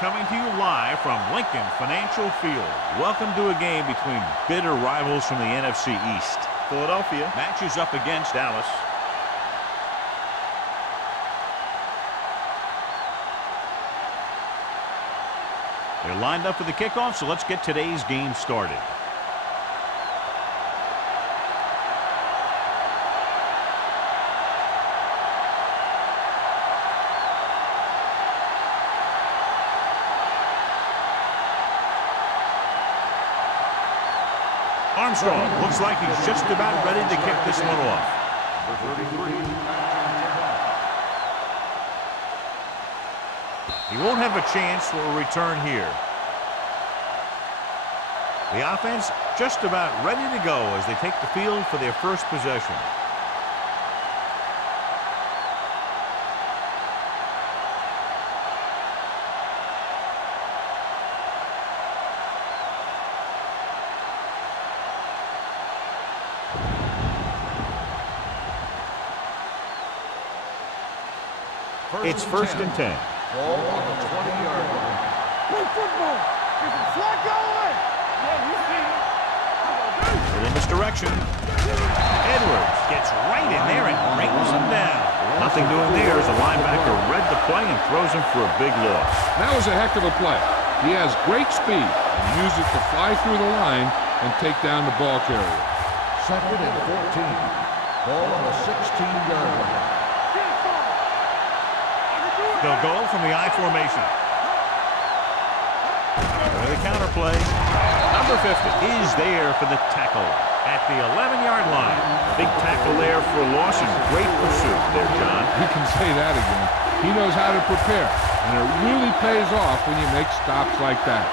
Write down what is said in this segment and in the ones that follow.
coming to you live from Lincoln Financial Field. Welcome to a game between bitter rivals from the NFC East. Philadelphia matches up against Dallas. They're lined up for the kickoff, so let's get today's game started. Armstrong looks like he's just about ready to kick this one off. He won't have a chance for a return here. The offense just about ready to go as they take the field for their first possession. It's first and 10. Ball on the 20-yard line. Good football. Is it flat going? Yeah, you see it. Little misdirection. Edwards gets right in there and brings him down. Nothing doing there as the linebacker read the play and throws him for a big loss. That was a heck of a play. He has great speed and uses it to fly through the line and take down the ball carrier. Second and 14. Ball on the 16-yard line. They'll go from the I formation. With a counter play. Number 50 is there for the tackle at the 11-yard line. Big tackle there for a loss and great pursuit there, John. You can say that again. He knows how to prepare, and it really pays off when you make stops like that.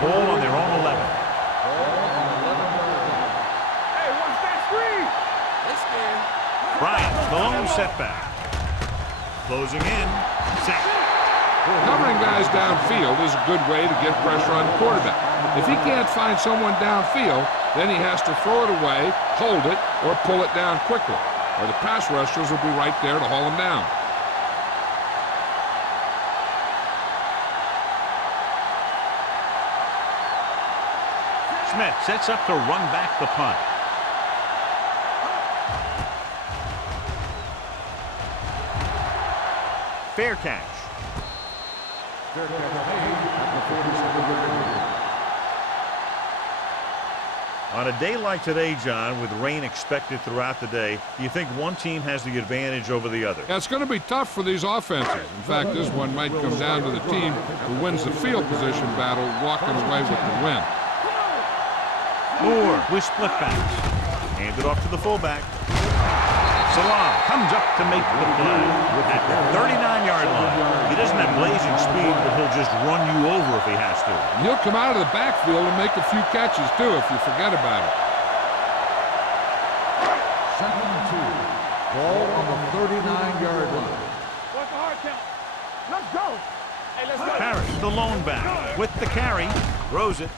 Ball on their own 11. Hey, watch that screen. This game. Bryant, the lone setback. Closing in. Sack. Covering guys downfield is a good way to get pressure on the quarterback. If he can't find someone downfield, then he has to throw it away, hold it, or pull it down quickly, or the pass rushers will be right there to haul him down. Smith sets up to run back the punt. Fair catch. On a day like today, John, with rain expected throughout the day, do you think one team has the advantage over the other? Yeah, it's going to be tough for these offenses. In fact, this one might come down to the team who wins the field position battle, walking away with the win. Moore with split backs. Handed off to the fullback. Salam comes up to make the play at the 39-yard line. He doesn't have blazing speed, but he'll just run you over if he has to. And he'll come out of the backfield and make a few catches, too, if you forget about it. Second and 2. Ball on the 39-yard line. What's the hard count? Let's go. Hey, let's go. Harris, the lone back, with the carry, throws it,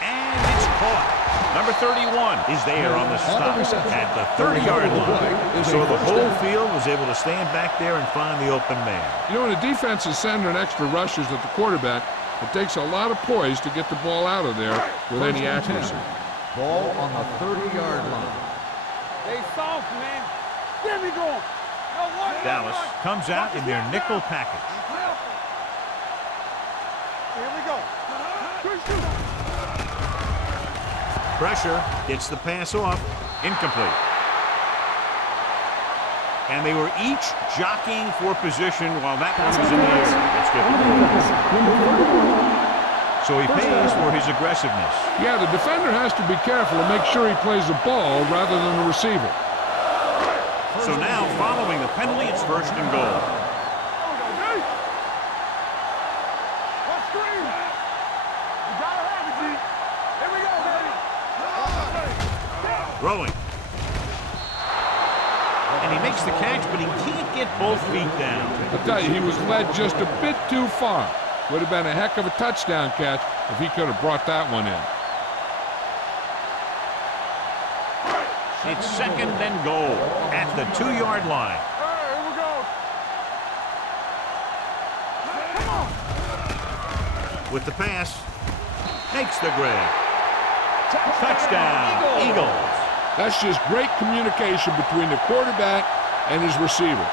and it's caught. Number 31 is there on the stop at the 30-yard line. So the whole field was able to stand back there and find the open man. You know, when the defense is sending extra rushers at the quarterback, it takes a lot of poise to get the ball out of there with any accuracy. Ball on the 30-yard line. They soft, man. Get me going. Dallas comes out in their nickel package. Here we go. Good shoot. Pressure gets the pass off. Incomplete. And they were each jockeying for position while that one was in the air. Let's get the ball. So he pays for his aggressiveness. Yeah, the defender has to be careful to make sure he plays the ball rather than the receiver. So now, following the penalty, it's first and goal. Throwing. And he makes the catch, but he can't get both feet down. I'll tell you, he was led just a bit too far. Would have been a heck of a touchdown catch if he could have brought that one in. It's second and goal at the 2-yard line. Here we go. with the pass. Makes the grab. Touchdown, Eagles. That's just great communication between the quarterback and his receiver.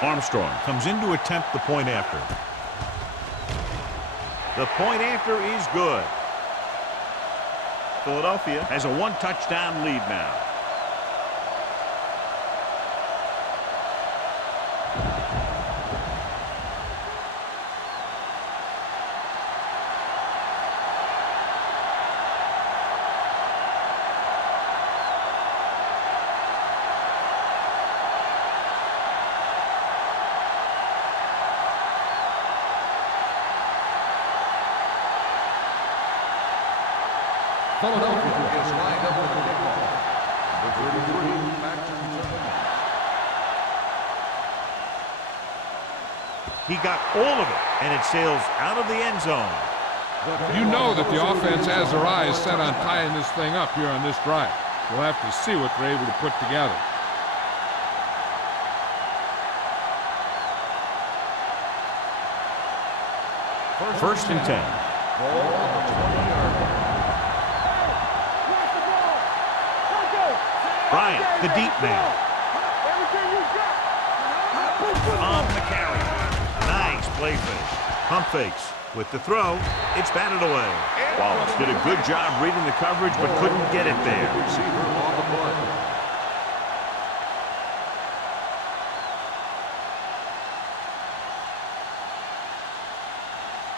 Armstrong comes in to attempt the point after. The point after is good. Philadelphia has a one-touchdown lead now. Philadelphia is lined up with the kickoff. Number 33, back to return. He got all of it, and it sails out of the end zone. You know that the offense has their eyes set on tying this thing up here on this drive. We'll have to see what they're able to put together. First and 10. Ball on the 20-yard line. Bryant, the deep man. Everything you got. On the carry. Nice play finish. Pump fakes. With the throw, it's batted away. Wallace did a good job reading the coverage, but couldn't get it there. Receiver on the play.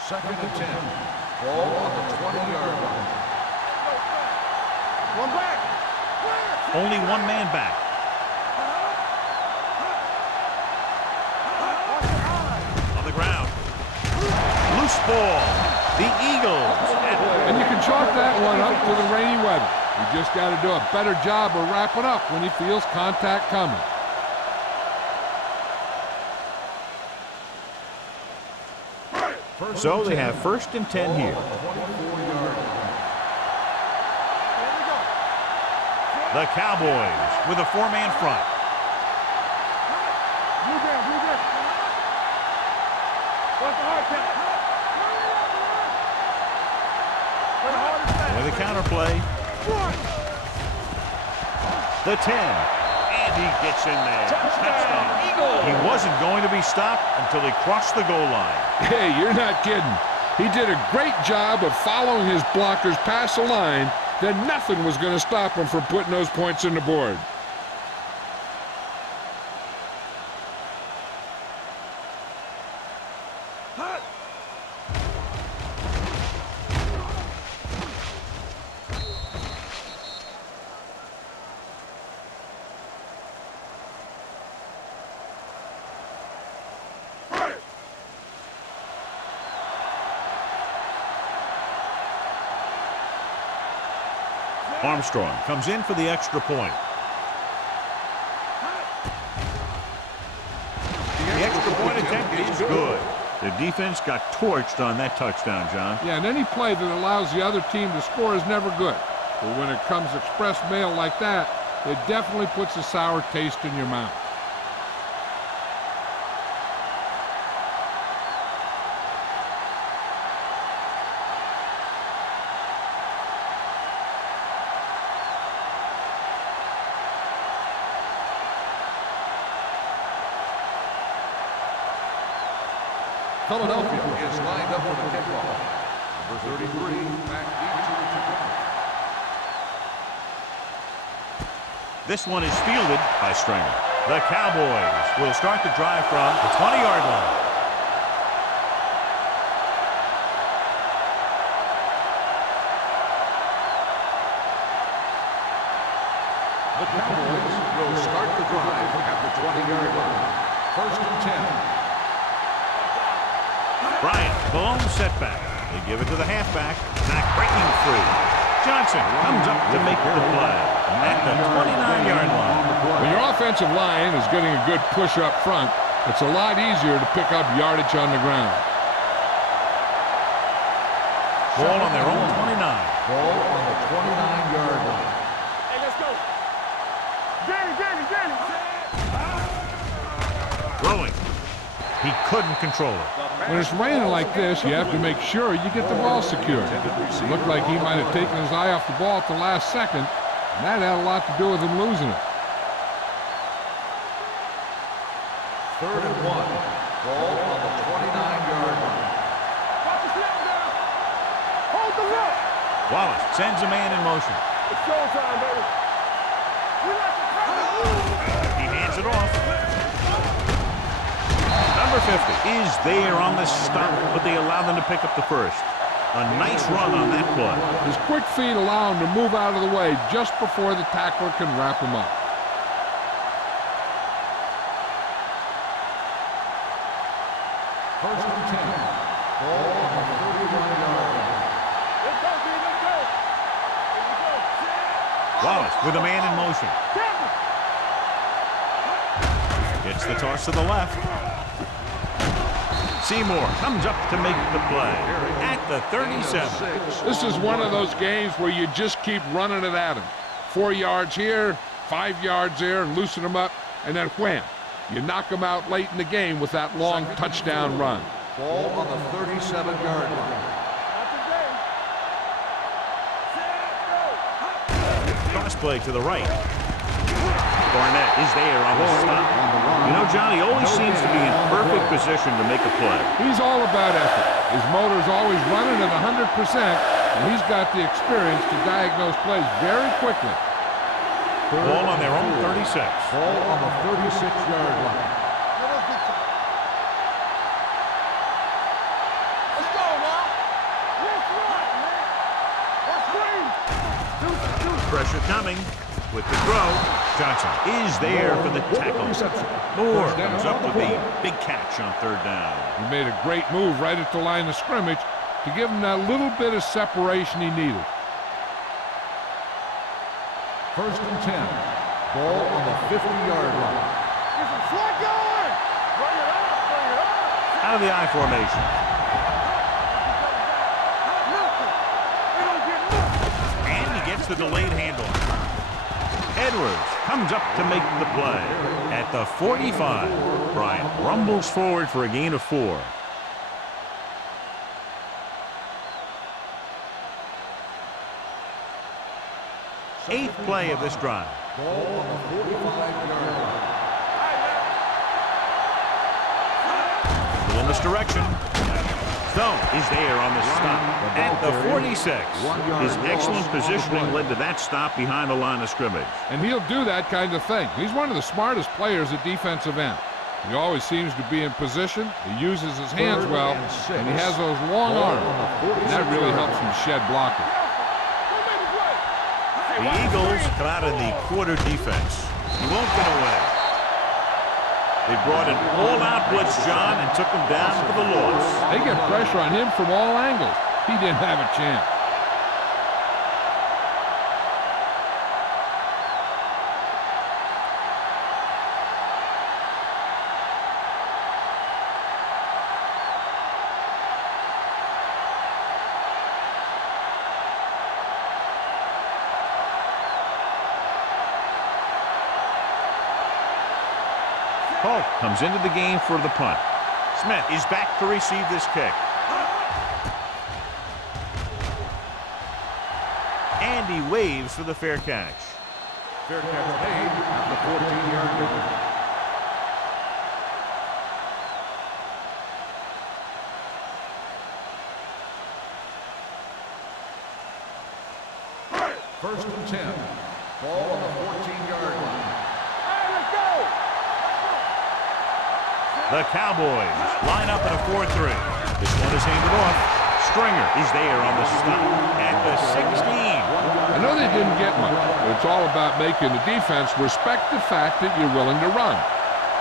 Second and 10. Ball on the 20-yard line. One back. Only one man back. On the ground. Loose ball. The Eagles. And you can chalk that one up to the rainy weather. You just got to do a better job of wrapping up when he feels contact coming. So they have first and 10 here. The Cowboys with a four-man front. Blue down, blue down. What's the hard count? Where the hard is that? With a counter play. The 10. And he gets in there. Touchdown. He wasn't going to be stopped until he crossed the goal line. Hey, you're not kidding. He did a great job of following his blockers past the line. Then nothing was going to stop him from putting those points in the board. Armstrong comes in for the extra point. The extra point attempt is good. The defense got torched on that touchdown, John. Yeah, and any play that allows the other team to score is never good. But when it comes express mail like that, it definitely puts a sour taste in your mouth. Philadelphia is lined up for the kickoff. Number 33, back into return. This one is fielded by Stringer. The Cowboys will start the drive from the 20-yard line. The Cowboys will start the drive at the 20-yard line. First and 10. Bryant, blown setback. They give it to the halfback. Not breaking free. Johnson comes up to make the play at the 29-yard line. When your offensive line is getting a good push up front, it's a lot easier to pick up yardage on the ground. Ball on their own 29. Ball on the 29-yard line. Hey, let's go. Danny. Throwing. He couldn't control it. When it's raining like this, you have to make sure you get the ball secured. It looked like he might have taken his eye off the ball at the last second, and that had a lot to do with him losing it. 3rd and 1. Ball on the 29-yard line. Drop the snap down. Hold the look. Wallace sends a man in motion. It's showtime, baby. We like to cover. He hands it off. Number 50 is there on the stop, but they allow them to pick up the first. A nice run on that play. His quick feet allow him to move out of the way just before the tackler can wrap him up. First and 10. Ball on the 31-yard line. Let's go, D. Let's go. Here we go. Wallace with a man in motion. Gets the toss to the left. Seymour comes up to make the play at the 37. This is one of those games where you just keep running it at him. 4 yards here, 5 yards there, and loosen him up, and then wham. You knock him out late in the game with that long touchdown run. Ball on the 37-yard line. Cross play to the right. Barnett is there on the stop. You know, Johnny always seems to be in perfect position to make a play. He's all about effort. His motor's always running at 100%, and he's got the experience to diagnose plays very quickly. Ball on their own 36. Ball on the 36-yard line. Let's go, now. Let's run, man. Let's scream. Pressure coming with the throw. Johnson is there for the tackle. Moore comes up with a big catch on 3rd down. He made a great move right at the line of scrimmage to give him that little bit of separation he needed. First and 10. Ball on the 50-yard line. Get some slack going. Bring it up. Out of the I formation. Nothing. They don't get nothing. And he gets the delayed handle. Edwards comes up to make the play at the 45. Bryant rumbles forward for a gain of 4. Eighth play of this drive. Ball on the 45-yard line. Little misdirection. Stone is there on the stop at the 46. His excellent positioning led to that stop behind the line of scrimmage. And he'll do that kind of thing. He's one of the smartest players at defensive end. He always seems to be in position. He uses his hands well, and he has those long arms. And that really helps him shed blocking. The Eagles come out in the quarter defense. He won't get away. They brought an all-out blitz, John, and took him down for the loss. They get pressure on him from all angles. He didn't have a chance. Polk comes into the game for the punt. Smith is back to receive this kick. And he waves for the fair catch. Fair catch made at the 14-yard line. First and 10. Ball on the 14-yard line. Hey, let's go. The Cowboys line up in a 4-3. This one is handed off. Stringer is there on the stop at the 16. I know they didn't get much, but it's all about making the defense respect the fact that you're willing to run.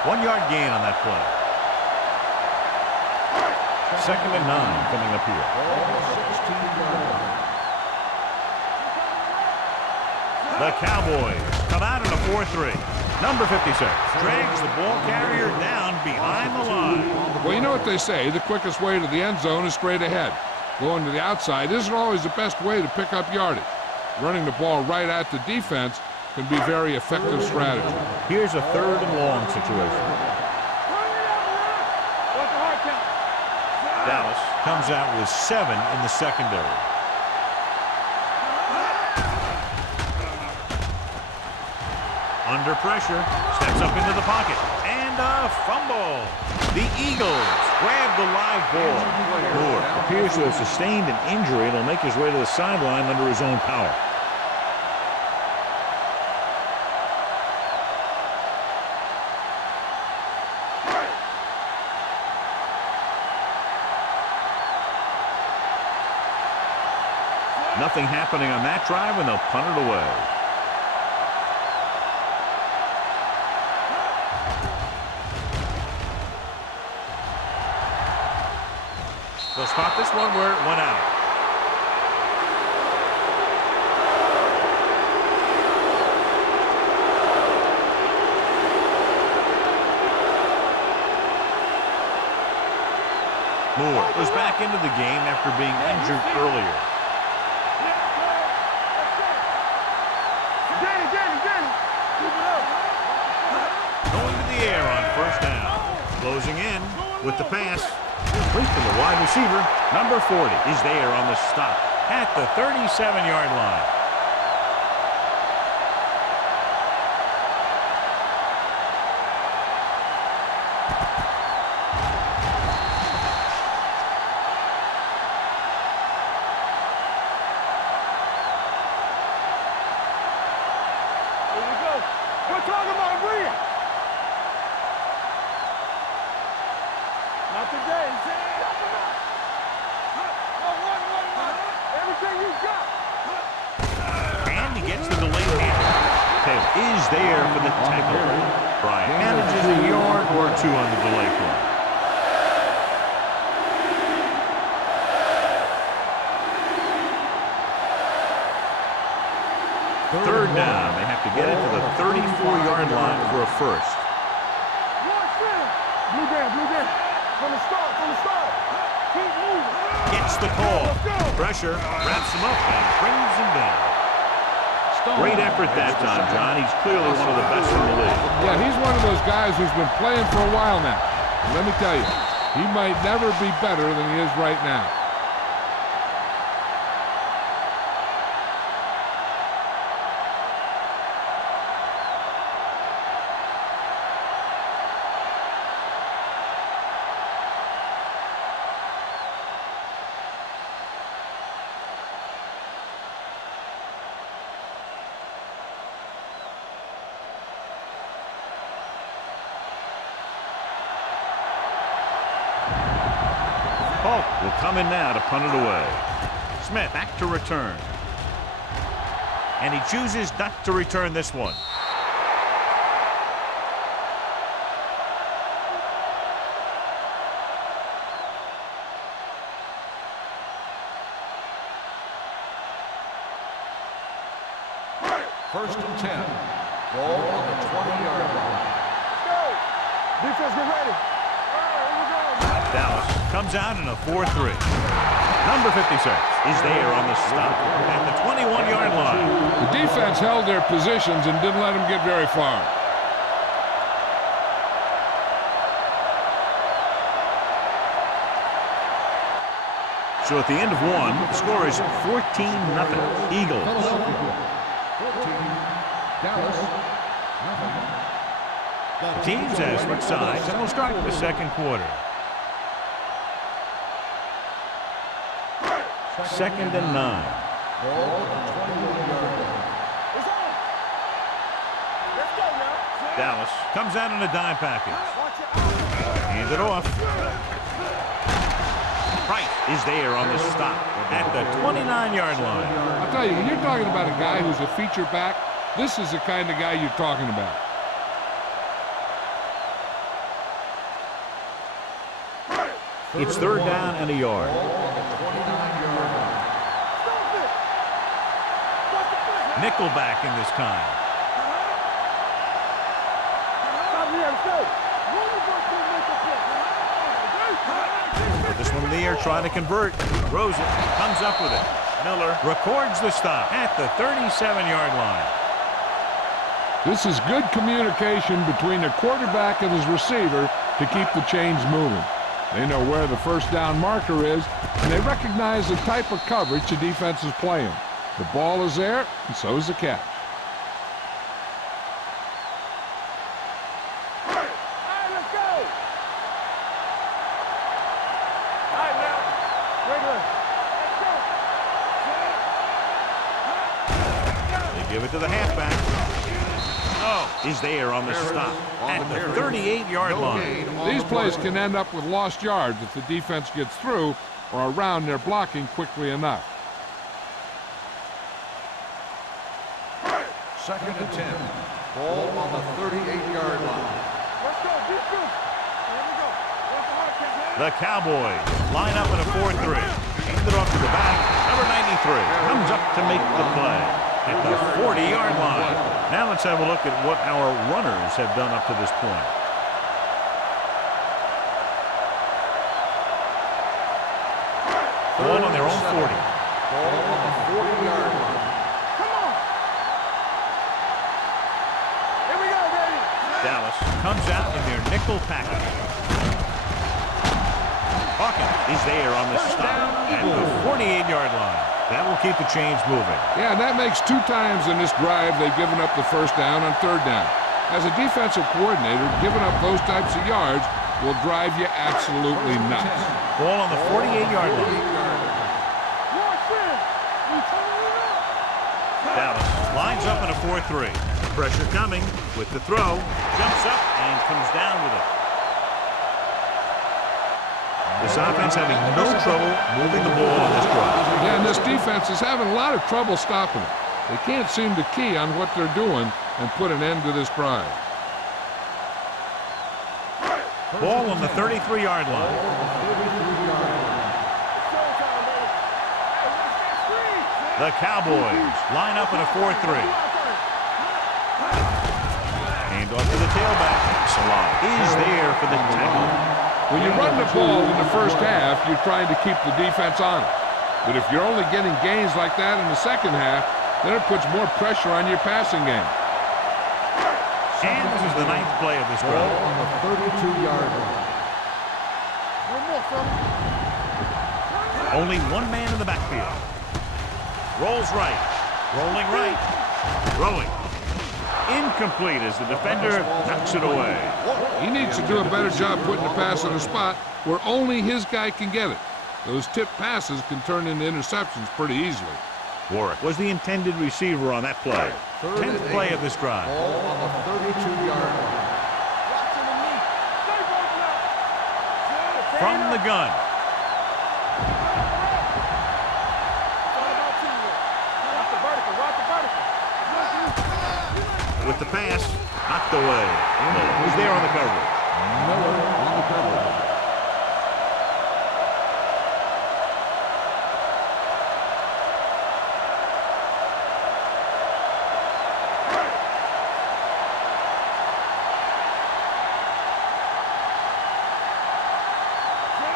1 yard gain on that play. 2nd and 9 coming up here. Ball on the 16-yard line. The Cowboys come out in a 4-3. Number 56 drags the ball carrier down behind the line. Well, you know what they say, the quickest way to the end zone is straight ahead. Going to the outside isn't always the best way to pick up yardage. Running the ball right at the defense can be very effective strategy. Here's a 3rd and long situation. Dallas comes out with 7 in the secondary. Under pressure, steps up into the pocket, and a fumble. The Eagles grab the live ball. Moore appears to have sustained an injury and will make his way to the sideline under his own power. Nothing happening on that drive, and they'll punt it away. They'll spot this one where it went out. Moore was back into the game after being injured earlier. Going to the air on 1st down. Closing in with the pass. Complete to the wide receiver. Number 40 is there on the stop at the 37-yard line. We're talking about Rhea. Not today. Everything you got. And he gets the delayed handle. Taylor is there for the tackle. Bryant manages a yard or 2 on the delay play. Third down. They have to get it to the 34-yard line for a first. Blue game. From the start. Keep moving. Gets the call. Pressure. Wraps him up and brings him down. Great effort that time, John. He's clearly one of the best in the league. Yeah, he's one of those guys who's been playing for a while now. And let me tell you, he might never be better than he is right now. Polk will come in now to punt it away. Smith back to return. And he chooses not to return this one. First and 10. Ball on the 20-yard line. Go. Defense, get ready. Dallas comes out in a 4-3. Number 56 is there on the stop at the 21-yard line. The defense held their positions and didn't let them get very far. So at the end of one, the score is 14-0 Eagles. 14, Dallas, The teams have switched sides and will start the second quarter. 2nd and 9. ball on the 21-yard line. It's on. Let's go now. Dallas comes out in a dime package. Watch it. Hand it off. Price is there on the stop at the 29-yard line. I'll tell you, when you're talking about a guy who's a feature back, this is the kind of guy you're talking about. It's 3rd down and a yard. Ball on the 29-yard line. Stop it. What's the business? Nickelback in this time. Stop here, let's go. Put this one in the air, trying to convert. Throws it, comes up with it. Miller records the stop at the 37-yard line. This is good communication between the quarterback and his receiver to keep the chains moving. They know where the first down marker is, and they recognize the type of coverage the defense is playing. The ball is there, and so is the catch. All right, let's go. All right, now. Regular. They give it to the halfback. Oh, is there on the stop at the 38-yard line. These plays can end up with lost yards if the defense gets through or around their blocking quickly enough. 2nd and 10. Ball on the 38-yard line. Let's go, defense. Here we go. What's the hard catch? The Cowboys line up in a 4-3. Hand it off to the back. Number 93 comes up to make the play at the 40-yard line. Now let's have a look at what our runners have done up to this point. Ball on their own 40. Ball on the 40-yard line. Come on. Here we go, baby. Dallas comes out in their nickel package. Hawkins is there on the stop at the 48-yard line. That will keep the chains moving. Yeah, and that makes 2 times in this drive they've given up the first down on 3rd down. As a defensive coordinator, giving up those types of yards will drive you absolutely nuts. Ball on the 48-yard line. Dallas lines up in a 4-3. Pressure coming with the throw. Jumps up and comes down with it. This offense having no trouble moving the ball on this drive. Yeah, and this defense is having a lot of trouble stopping it. They can't seem to key on what they're doing and put an end to this drive. Ball on the 33-yard line. The Cowboys line up in a 4-3. Hand off to the tailback. Salah is there for the tackle. When you run the ball in the first half, you're trying to keep the defense on it. But if you're only getting gains like that in the second half, then it puts more pressure on your passing game. And this is the 9th play of this drive. On the 32-yard line. One more, fella. Only one man in the backfield. Rolls right. Rolling right. Throwing. Incomplete as the defender knocks it away. He needs to do a better job putting the pass in a spot where only his guy can get it. Those tip passes can turn into interceptions pretty easily. Warwick was the intended receiver on that play. 10th play of this drive. Ball on the 32-yard line. Watching the knee. Stay broken up. From the gun. Watch the vertical. Watch the vertical. With the pass, knocked away. Who's there on the coverage? Miller on the coverage.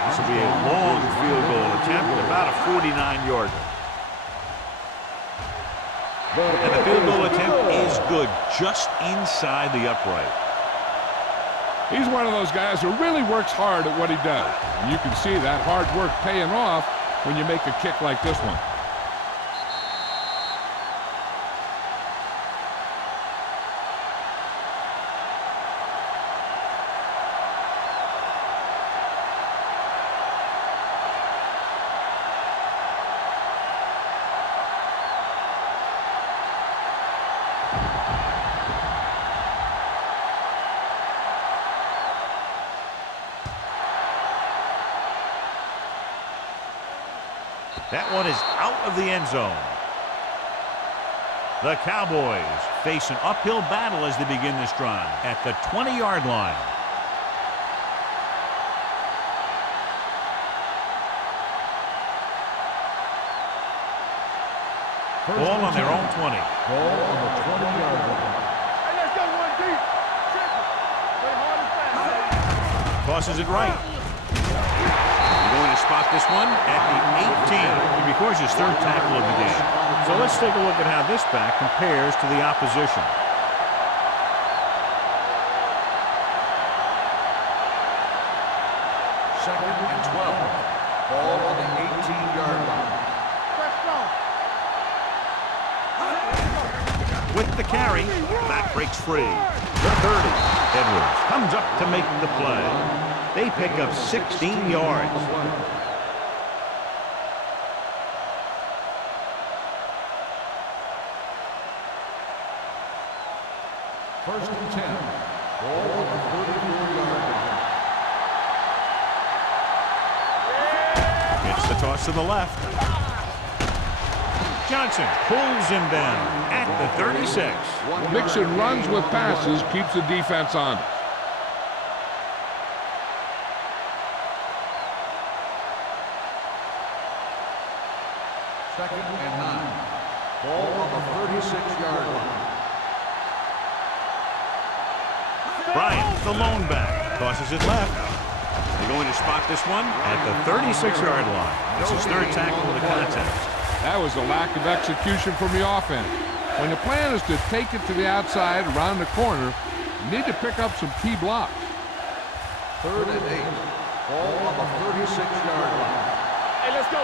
This will be a long field goal attempt, about a 49-yarder. And the field goal attempt is good, just inside the upright. He's one of those guys who really works hard at what he does. And you can see that hard work paying off when you make a kick like this one. That one is out of the end zone. The Cowboys face an uphill battle as they begin this drive at the 20-yard line. Ball on their own 20. Ball on the 20-yard line. Hey, let's go one deep. Check it. Play hard and fast. Tosses it right. You're going to spot this one at the 18. He records his third tackle of the game. So let's take a look at how this back compares to the opposition. Second and 12. Ball on the 18-yard line. Press strong. With the carry, the back breaks free. The 30. Edwards comes up to make the play. They pick up 16 yards. First and 10. Ball on the 34-yard line. It's the toss to the left. Johnson pulls him down at the 36. Mixing runs with passes keeps the defense honest. Second and 9. Ball on the 36-yard line. Bryant, the lone back, tosses it left. They're going to spot this one at the 36-yard line. It's his third tackle of the contest. That was a lack of execution from the offense. When the plan is to take it to the outside around the corner, you need to pick up some key blocks. Third and 8. Ball on the 36-yard line. Hey, let's go.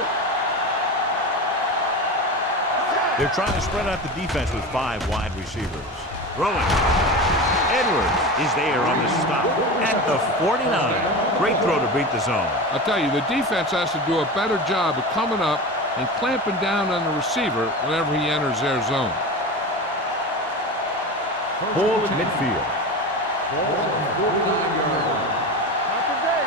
They're trying to spread out the defense with 5 wide receivers. Throwing. Edwards is there on the stop at the 49. Great throw to beat the zone. I'll tell you, the defense has to do a better job of coming up and clamping down on the receiver whenever he enters their zone. Ball at midfield. Ball on the 49-yard line. Not today.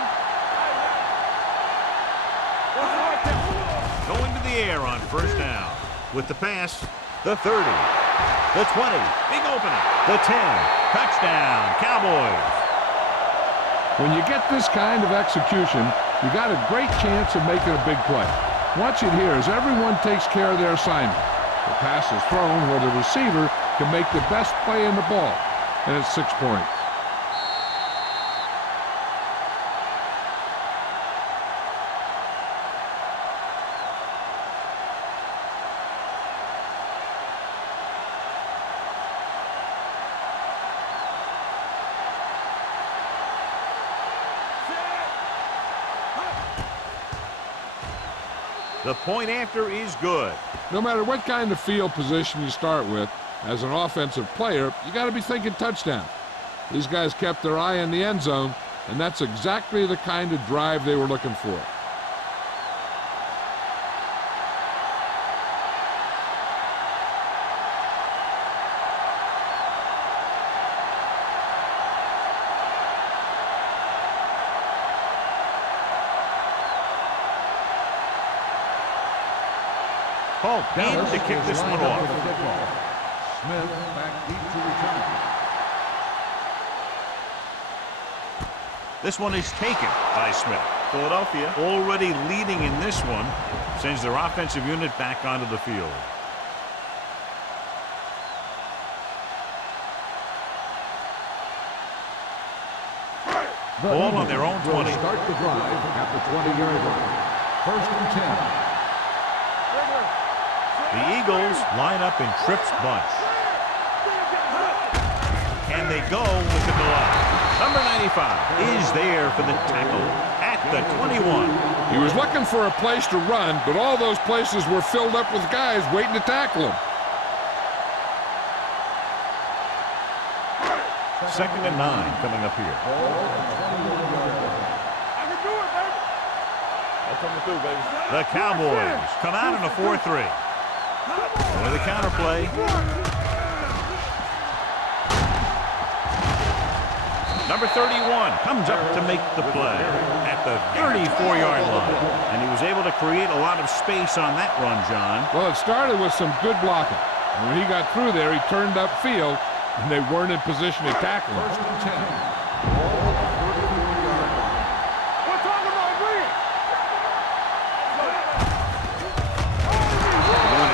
Going to the air on first down. With the pass, the 30, the 20, big opening, the 10, touchdown, Cowboys. When you get this kind of execution, you got a great chance of making a big play. Watch it here as everyone takes care of their assignment. The pass is thrown where the receiver can make the best play in the ball, and it's 6 points. The point after is good. No matter what kind of field position you start with, as an offensive player, you got to be thinking touchdown. These guys kept their eye on the end zone, and that's exactly the kind of drive they were looking for. Hulk in to kick this one off. Smith back deep to return. This one is taken by Smith. Philadelphia already leading in this one, sends their offensive unit back onto the field. Ball on their own 20. Start the drive at the 20-yard line. First and 10. The Eagles line up in trips bunch. Can they go with the delay? Number 95 is there for the tackle at the 21. He was looking for a place to run, but all those places were filled up with guys waiting to tackle him. Second and 9 coming up here. I can do it, baby. I'm coming through, baby. The Cowboys come out in a 4-3. With a counter play. Number 31 comes up to make the play at the 34-yard line. And he was able to create a lot of space on that run, John. Well, it started with some good blocking. And when he got through there, he turned upfield, and they weren't in position to tackle him. First and 10. Ball on the 34-yard line. We're talking about Green.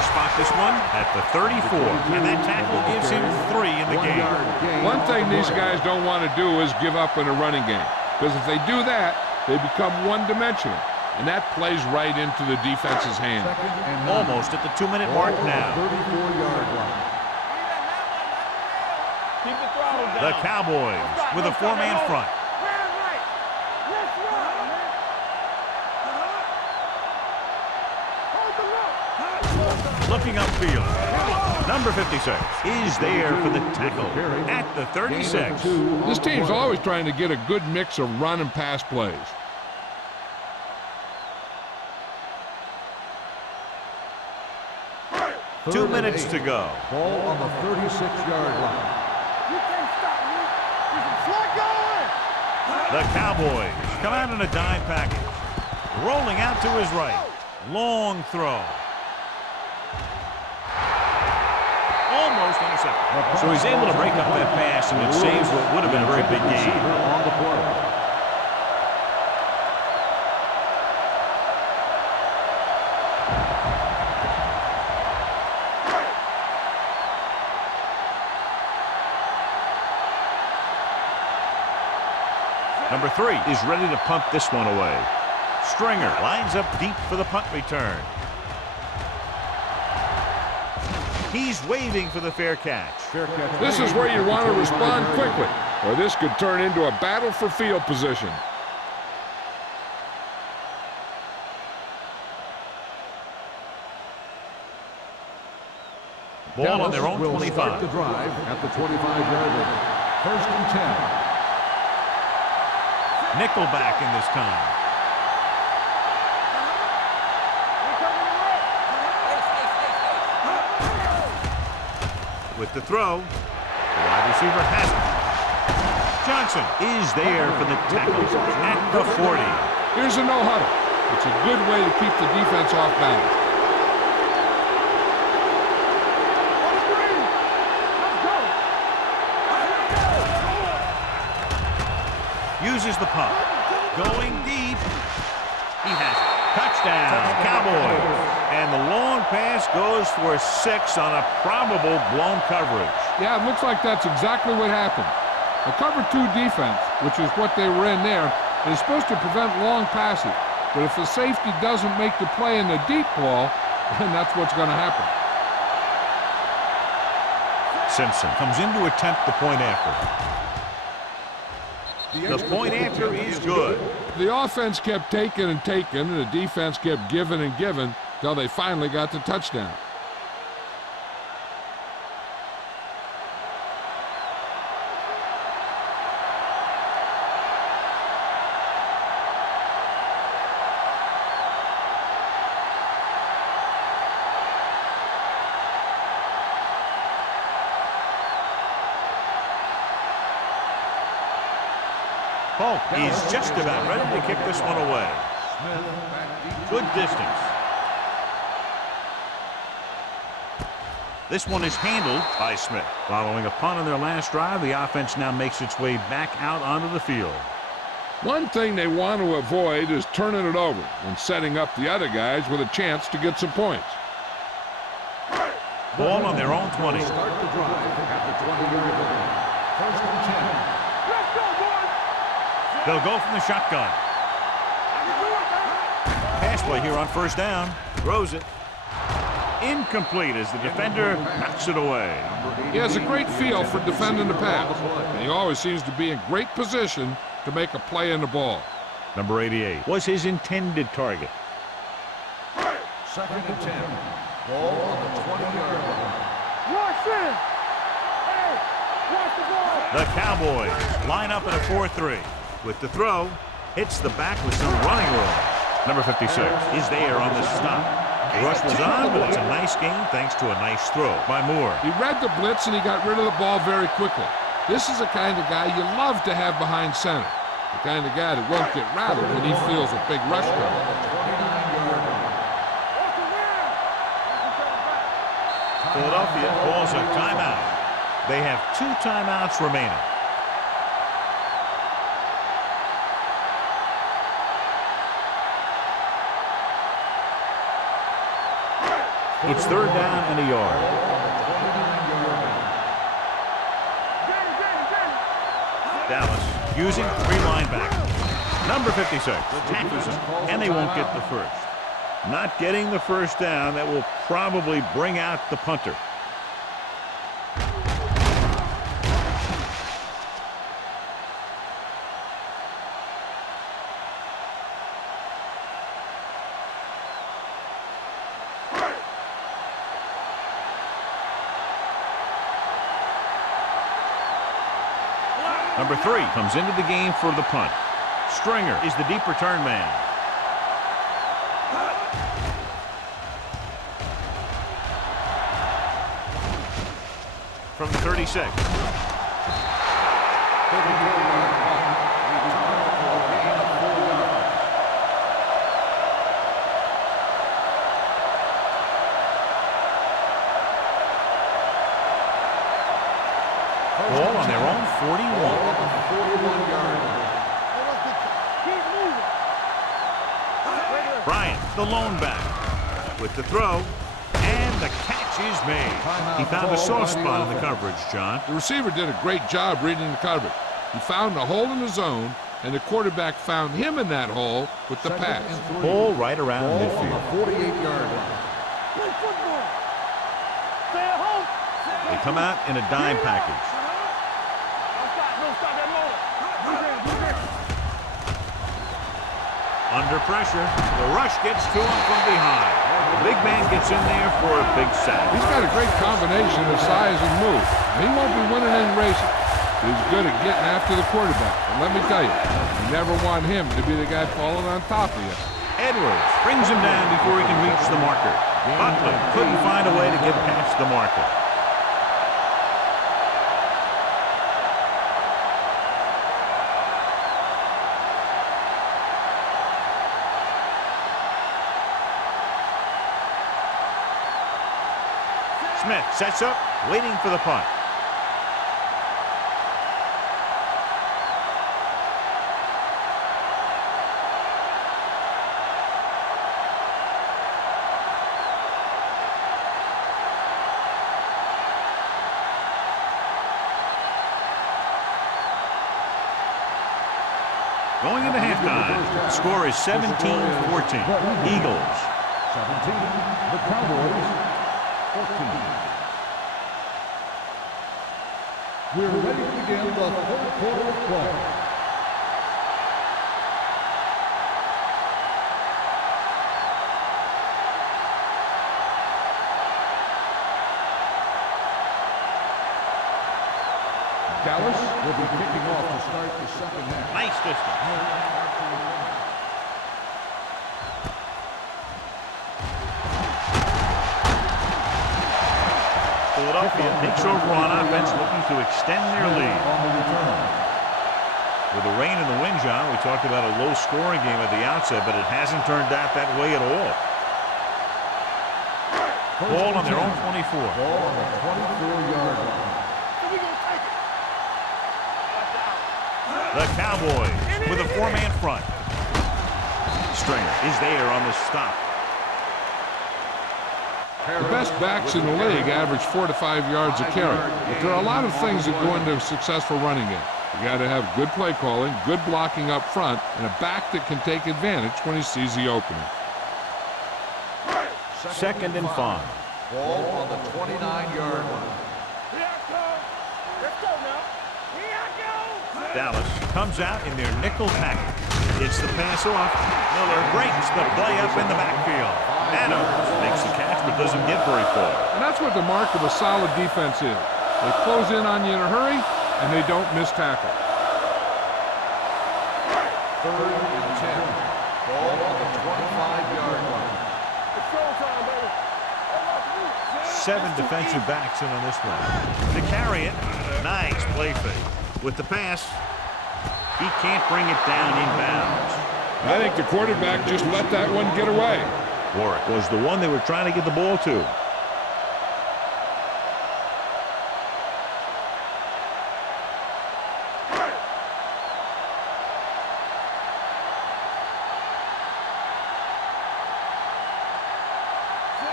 spot this one at the 34, and that tackle gives him 3 in the game. One thing these guys don't want to do is give up in a running game, because if they do that, they become one-dimensional, and that plays right into the defense's hand. Almost at the 2-minute mark now. 34-yard line. Keep the throttle down. The Cowboys with a 4-man front. Man right. Let's run, man. Hold the look. Looking upfield. Number 56 is there for the tackle at the 36. This team's always trying to get a good mix of run and pass plays. Two minutes to go. Ball on the 36-yard line. You can't stop me. Slug going. The Cowboys come out in a dime package. Rolling out to his right. Long throw. Almost intercepted. So he's able to break up that pass, and it saves what would have been a very big gain. On the play. Number 3 is ready to punt this one away. Stringer lines up deep for the punt return. He's waving for the fair catch. This is where you want to respond quickly, or this could turn into a battle for field position. Ball on their own will 25. start the drive at the 25-yard line. First and 10. Nickelback in this time. With the throw, the wide receiver has it. Johnson is there for the tackle at the 40. Here's a no-huddle. It's a good way to keep the defense off balance. Uses the pump. Going deep. He has it. Touchdown, Cowboys. And the long pass goes for 6 on a probable blown coverage. Yeah, it looks like that's exactly what happened. A cover 2 defense, which is what they were in there, is supposed to prevent long passes. But if the safety doesn't make the play in the deep ball, then that's what's going to happen. Simpson comes in to attempt the point after. The point after is good. The offense kept taking and taking, and the defense kept giving and giving until they finally got the touchdown. Polk is just about ready to kick this one away. Good distance. This one is handled by Smith. Following a punt on their last drive, the offense now makes its way back out onto the field. One thing they want to avoid is turning it over and setting up the other guys with a chance to get some points. Ball on their own 20. Start the drive at the 20-yard line. First and 10. Let's go, boys. They'll go from the shotgun. Pass play here on first down. Throws it. Incomplete as the defender knocks it away. He has a great feel for defending the pass, and he always seems to be in great position to make a play in the ball. Number 88 was his intended target. Second and 10. Ball on the 20-yard line. Rush in. Hey, watch the ball. The Cowboys line up in a 4-3. With the throw, hits the back with some running room. Number 56 is there on the stop. The rush was on, but it's a nice gain thanks to a nice throw by Moore. He read the blitz and he got rid of the ball very quickly. This is the kind of guy you love to have behind center. The kind of guy that won't get rattled when he feels a big rush coming. Philadelphia calls a timeout. They have 2 timeouts remaining. It's third down and a yard. Dallas using 3 linebackers. Number 56 tackles him, and they won't get the first. Not getting the first down, that will probably bring out the punter. Number 3 comes into the game for the punt. Stringer is the deep return man. From the 36. Ball on their own 41. 41-yard line. Bryant, the lone back, with the throw, and the catch is made. He found a soft spot in the coverage, John. The receiver did a great job reading the coverage. He found a hole in the zone, and the quarterback found him in that hole with the pass. Ball right around midfield. 48-yard line. Play football. Stay at home. They come out in a dime package. Don't stop that moment. Under pressure, the rush gets to him from behind. The big man gets in there for a big sack. He's got a great combination of size and move. He won't be winning any races. He's good at getting after the quarterback. And let me tell you, you never want him to be the guy falling on top of you. Edwards brings him down before he can reach the marker. Butler couldn't find a way to get past the marker. Smith sets up, waiting for the punt. Going into halftime, the score is 17-14. Eagles. 17, the Cowboys. 14. We're ready to begin the third quarter of play. Dallas will be kicking off to start the second half. Nice distance. Philadelphia takes over on offense, looking to extend their lead. With the rain and the wind, John, we talked about a low-scoring game at the outset, but it hasn't turned out that way at all. Ball on their own 24. Ball on the 24-yard line. The Cowboys with a 4-man front. Stringer is there on the stop. The best backs in the league average 4 to 5 yards a carry. But there are a lot of things that go into a successful running game. You got to have good play calling, good blocking up front, and a back that can take advantage when he sees the opening. Second and 5. Ball on the 29-yard line. Here I come. Let's go now. Here I go. Dallas comes out in their nickel package. It's the pass off. Miller breaks the play up in the backfield. Adams makes the catch but doesn't get very far. And that's what the mark of a solid defense is. They close in on you in a hurry, and they don't miss tackle. Third and 10. Ball on the 25-yard line. It's showtime, baby. 7 defensive backs in on this one. To carry it, nice play fake. With the pass, he can't bring it down inbounds. I think the quarterback just let that one get away. Warwick was the one they were trying to get the ball to.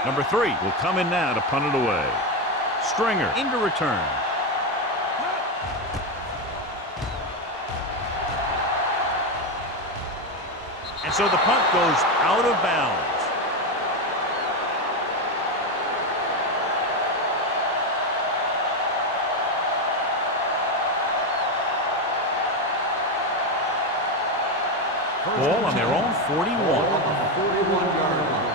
Number 3 will come in now to punt it away. Stringer into return. And so the punt goes out of bounds. Ball on their own 41. 41-yard line.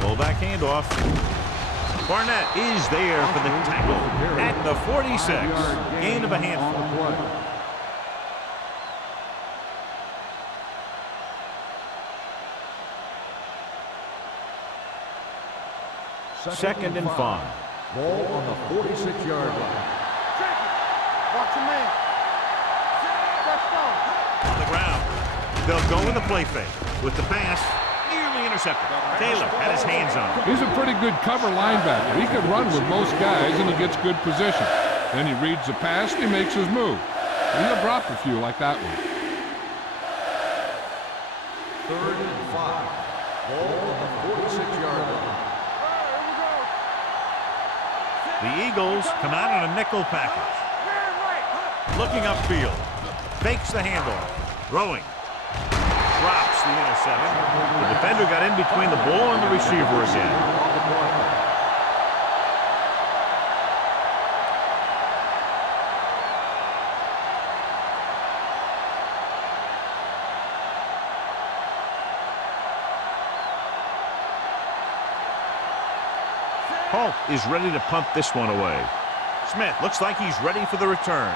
Fullback handoff. Barnett is there for the tackle at the 46. Gain of a handful. Second and 5. Ball on the 46-yard line. Watch your man. Let's go. On the ground. They'll go in the play fake. With the pass, nearly intercepted. Taylor had his hands on it. He's a pretty good cover linebacker. He can run with most guys, and he gets good position. Then he reads the pass, and he makes his move. And he'll drop a few like that one. 3rd and 5. Ball on the 46-yard line. The Eagles come out in a nickel package. Looking upfield. Fakes the handoff. Throwing. Drops the interception. The defender got in between the ball and the receiver again. Holt is ready to punt this one away. Smith looks like he's ready for the return.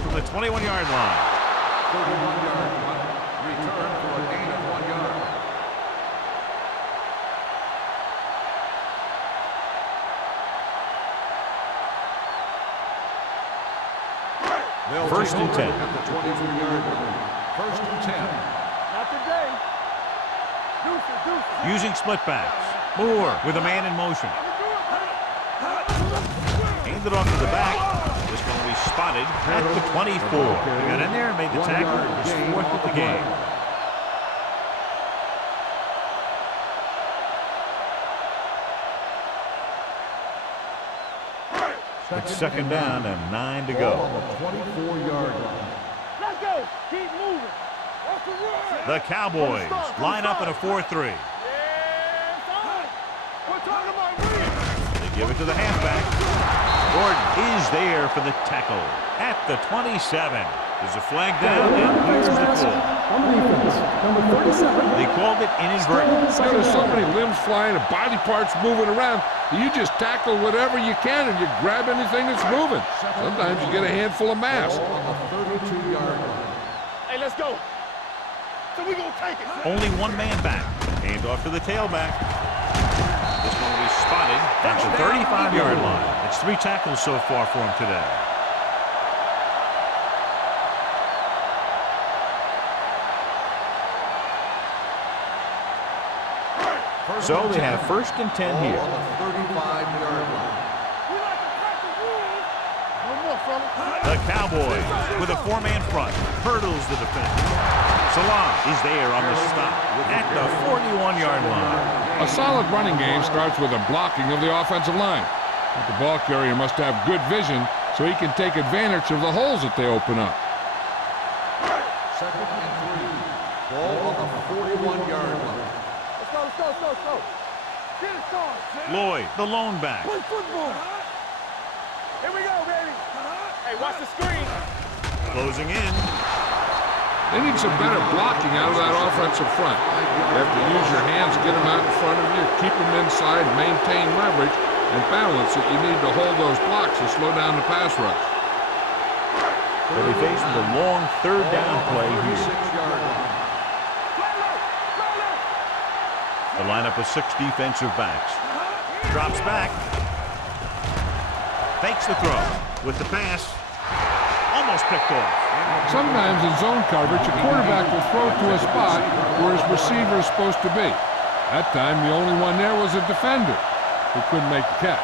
From the 21-yard line. 31-yard punt. Return for a gain of 1 yard. First and 10. At the 22-yard line. First and 10. Not today. Deuces. Using split backs. Moore with a man in motion. Handed off to the back. This one will be spotted at the 24. He got in there and made the tackle. His 4th of the game. It's second down and 9 to Ball go. on the 24-yard line. Let's go. Keep moving. Off the run. The Cowboys line up in a 4-3. Yeah, son. We're talking about read. They give it to the halfback. Gordon is there for the tackle at the 27. There's a flag down, and here's the call. On the defense, number 47. They called it inadvertent. There's so many limbs flying and body parts moving around. You just tackle whatever you can, and you grab anything that's moving. Sometimes you get a handful of mass. Ball on the 32-yard line. Hey, let's go. So we gonna take it. Only one man back. Hand off to the tailback. This one will be spotted at the 35-yard line. It's 3 tackles so far for him today. So they have first and 10 Ball here. on the 35-yard line. We like to crack the rules. No more, fella. The Cowboys with a 4-man front hurdles the defender. Salah is there on the stop at the 41-yard line. A solid running game starts with a blocking of the offensive line. But the ball carrier must have good vision so he can take advantage of the holes that they open up. Second and 3. Ball on the 41-yard line. Let's go. Get it started. Lloyd, the lone back. Play football. Here we go, baby. Hey, watch the screen. Closing in. They need some better blocking out of that offensive front. You have to use your hands, get them out in front of you, keep them inside, maintain leverage, and balance it. You need to hold those blocks and slow down the pass rush. They'll be facing the long 3rd down play here. 36-yard line. The lineup of 6 defensive backs. Drops back. Fakes the throw. With the pass. Almost picked off. Sometimes in zone coverage, a quarterback will throw to a spot where his receiver is supposed to be. That time, the only one there was a defender who couldn't make the catch.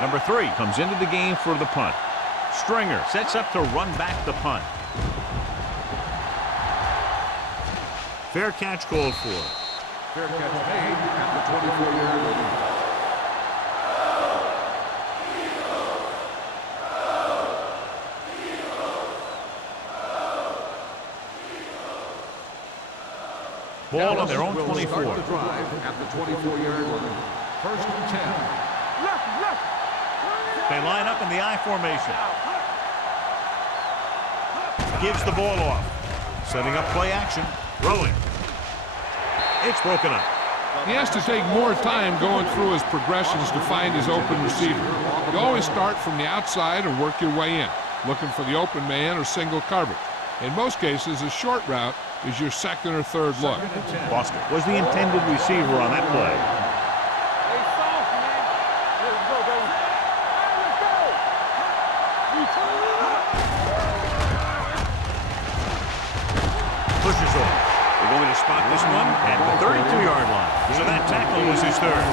Number 3 comes into the game for the punt. Stringer sets up to run back the punt. Fair catch called for. Fair catch made at the 24-yard line. Ball on their own will 24. Start the drive at the 24-yard line. First and 10. They line up in the I formation. Gives the ball off. Setting up play action. Rolling. It's broken up. He has to take more time going through his progressions to find his open receiver. You always start from the outside and work your way in, looking for the open man or single coverage. In most cases, a short route is your second or third look. Boston was the intended receiver on that play. Hey, soft, man. Let's go, baby. Let's go. We turn it up. Pushes off. They're going to spot this one at the 32-yard line. So that tackle was his third.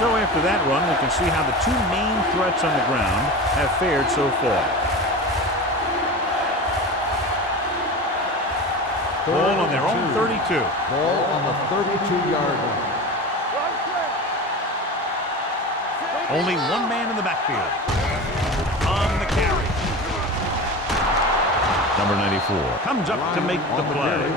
So after that run, we can see how the two main threats on the ground have fared so far. Ball on their own 32. Ball on the 32-yard line. Only one man in the backfield. On the carry. Number 94 comes up to make the play.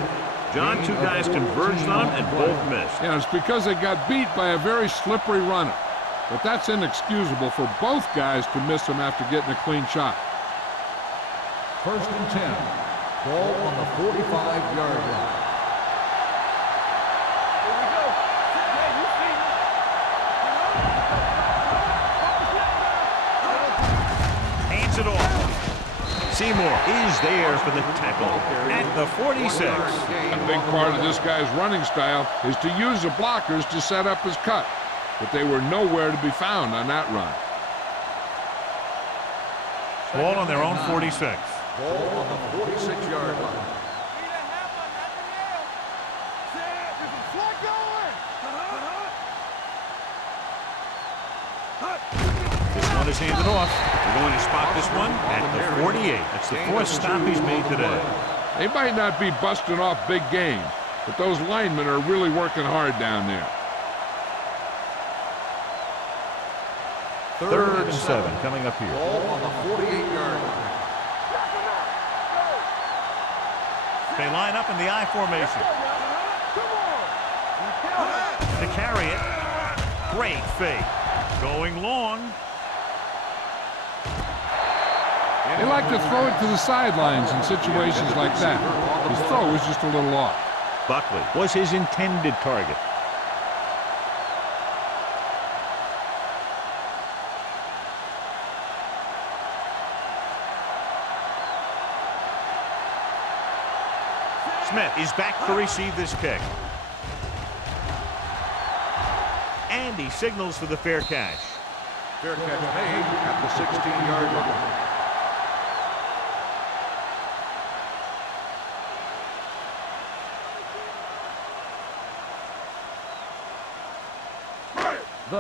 John, two guys converged on him and both missed. Yeah, it's because they got beat by a very slippery runner. But that's inexcusable for both guys to miss him after getting a clean shot. First and 10. Ball on the 45-yard line. Here we go. Hey, you see. Hands it off. Seymour is there for the tackle at the 46. A big part of this guy's running style is to use the blockers to set up his cut. But they were nowhere to be found on that run. Ball on their own 46. Ball on the 46-yard line. This one is handed off. We're going to spot this one at the 48. That's the fourth stop he's made today. They might not be busting off big game, but those linemen are really working hard down there. Third and 7 coming up here. Ball on the 48-yard line. They line up in the I formation. To carry it. Great fake. Going long. They like to throw it to the sidelines in situations like that. His throw was just a little off. Buckley was his intended target. Smith is back to receive this kick. And he signals for the fair catch. Fair catch made at the 16-yard line.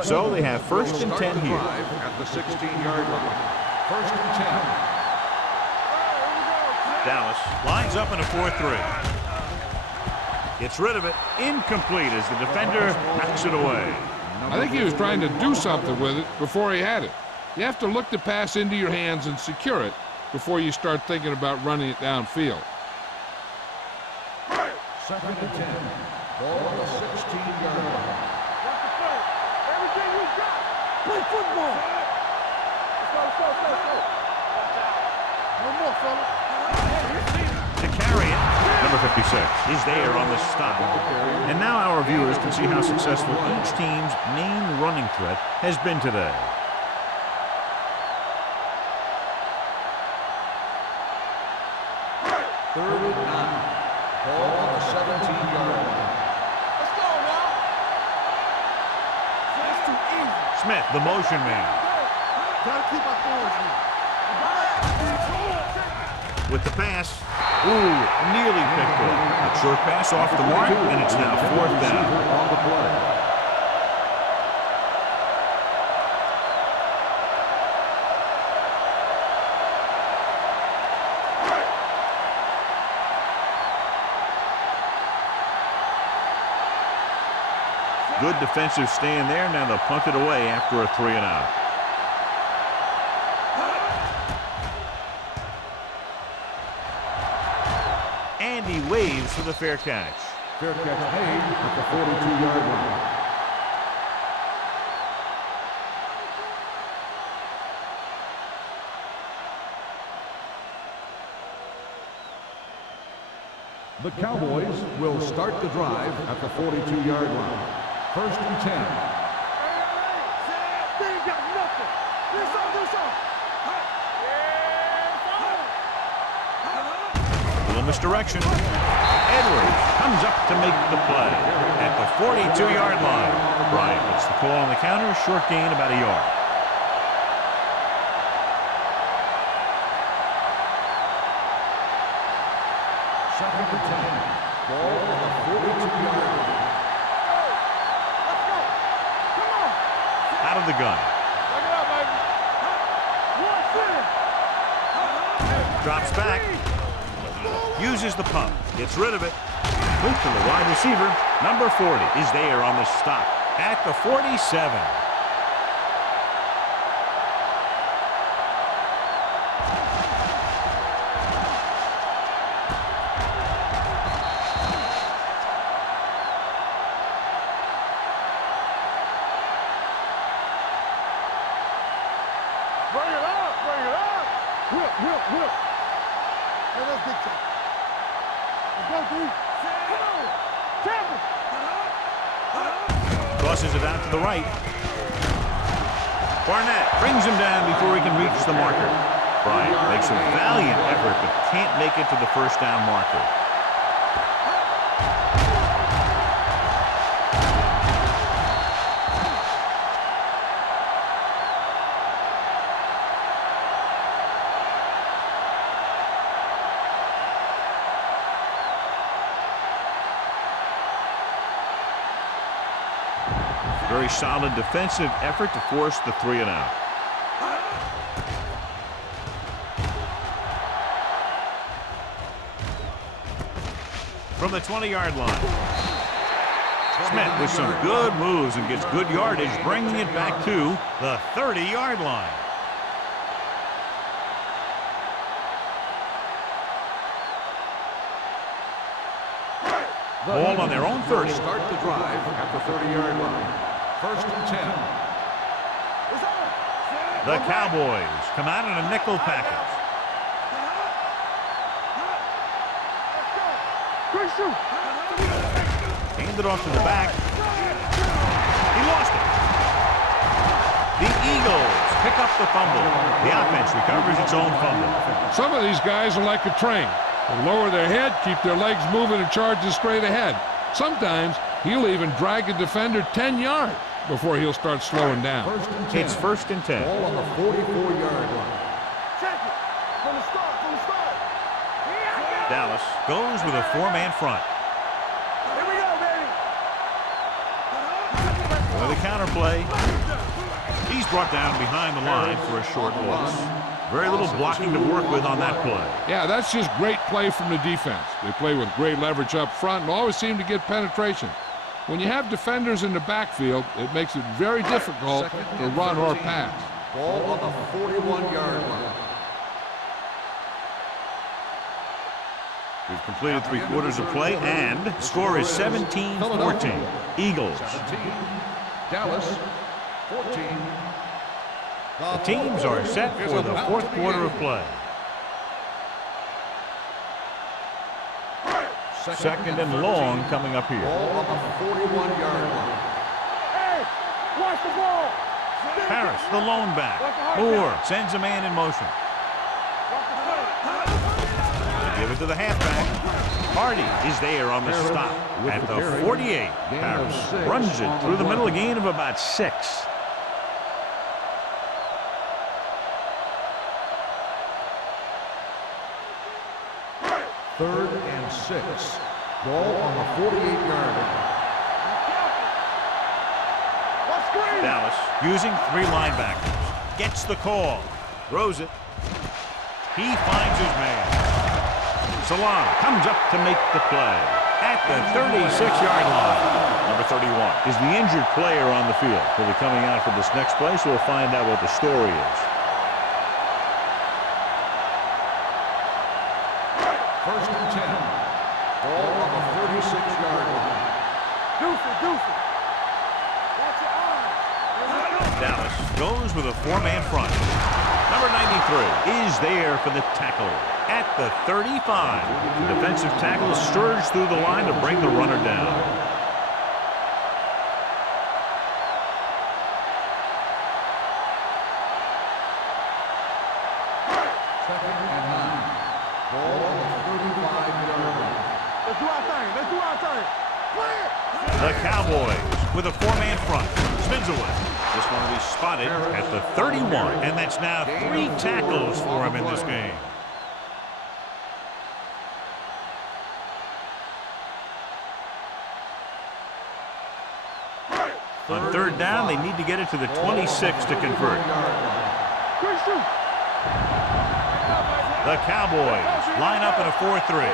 So they have first and 10 here. At the 16-yard line. First and 10. Dallas lines up in a 4-3. Gets rid of it. Incomplete as the defender knocks it away. I think he was trying to do something with it before he had it. You have to look the pass into your hands and secure it before you start thinking about running it downfield. Second and 10. Ball on the 16-yard line. Everything you got. Play football. Let's go, let's go, let's go, let's go. Watch out. No more, fellas. To carry it, number 56 is there on the stop. And now our viewers can see how successful each team's main running threat has been today. Third and 9. Ball on the 17-yard line. Let's go now. That's too easy. Smith, the motion man. Gotta keep our thumbs in. With the pass. Ooh, nearly picked off. A short pass off the mark, and it's now fourth down. On the play. Good defensive stand there. Now they'll punt it away after a 3-and-out. And he waves for the fair catch. Fair catch made at the 42-yard line. The Cowboys will start the drive at the 42-yard line. 1st and 10. They ain't got nothing. This on. Little misdirection. Edwards comes up to make the play at the 42-yard line. Bryant gets the call on the counter. Short gain, about a yard. Second and 10. Ball on the 42-yard line. Let's go. Come on. Out of the gun. Check it out, baby. One, Drops back. Uses the pump. Gets rid of it. Quick to the wide receiver. Number 40 is there on the stop at the 47. Bring it up. Whip. Now let's get you. Let's go, dude. Come on. Champion. Crosses it out to the right. Barnett brings him down before he can reach the marker. Bryant makes a valiant effort but can't make it to the first down marker. Very solid defensive effort to force the 3-and-out. From the 20-yard line. Smith with some good moves and gets good yardage, bringing it back to the 30-yard line. Ball on their own 30. Start the drive at the 30-yard line. 1st and 10. The Cowboys come out in a nickel package. Handed off to the back. He lost it. The Eagles pick up the fumble. The offense recovers its own fumble. Some of these guys are like a train. They lower their head, keep their legs moving, and charges straight ahead. Sometimes he'll even drag a defender 10 yards before he'll start slowing down. It's 1st and 10. Ball on the 44-yard line. Check it. From the start. Dallas goes with a 4-man front. Here we go, baby. With a counter play. He's brought down behind the line for a short loss. Very little blocking to work with on that play. Yeah, that's just great play from the defense. They play with great leverage up front and always seem to get penetration. When you have defenders in the backfield, it makes it very difficult to run or pass. Ball on the 41-yard line. We've completed 3 quarters of play, and the score is 17-14. Eagles. 17. Dallas 14. The teams are set for the 4th quarter of play. 2nd and long coming up here. Ball on the 41-yard line. Hey, watch the ball. Harris, the lone back. Moore sends a man in motion. To give it to the halfback. Hardy is there on the stop at the 48. Harris runs it through the middle, a gain of about 6. Third and 6. Ball on the 48-yard line. Dallas using 3 linebackers. Gets the call. Throws it. He finds his man. Salam comes up to make the play. at the 36-yard line. Number 31 is the injured player on the field. He'll be coming out for this next play, so we'll find out what the story is. First and 10. Ball on the 36-yard line. Deuce it. Watch your eyes. Dallas goes with a four-man front. Number 93 is there for the tackle at the 35. The defensive tackle surged through the line to bring the runner down. Second and 9. Ball on the 35-yard line. Let's do our thing. Play it. The Cowboys with a four-man front. Spins away. This one will be spotted at the 31, and that's now 3 tackles for him in this game. On third down, they need to get it to the 26 to convert. The Cowboys line up in a 4-3.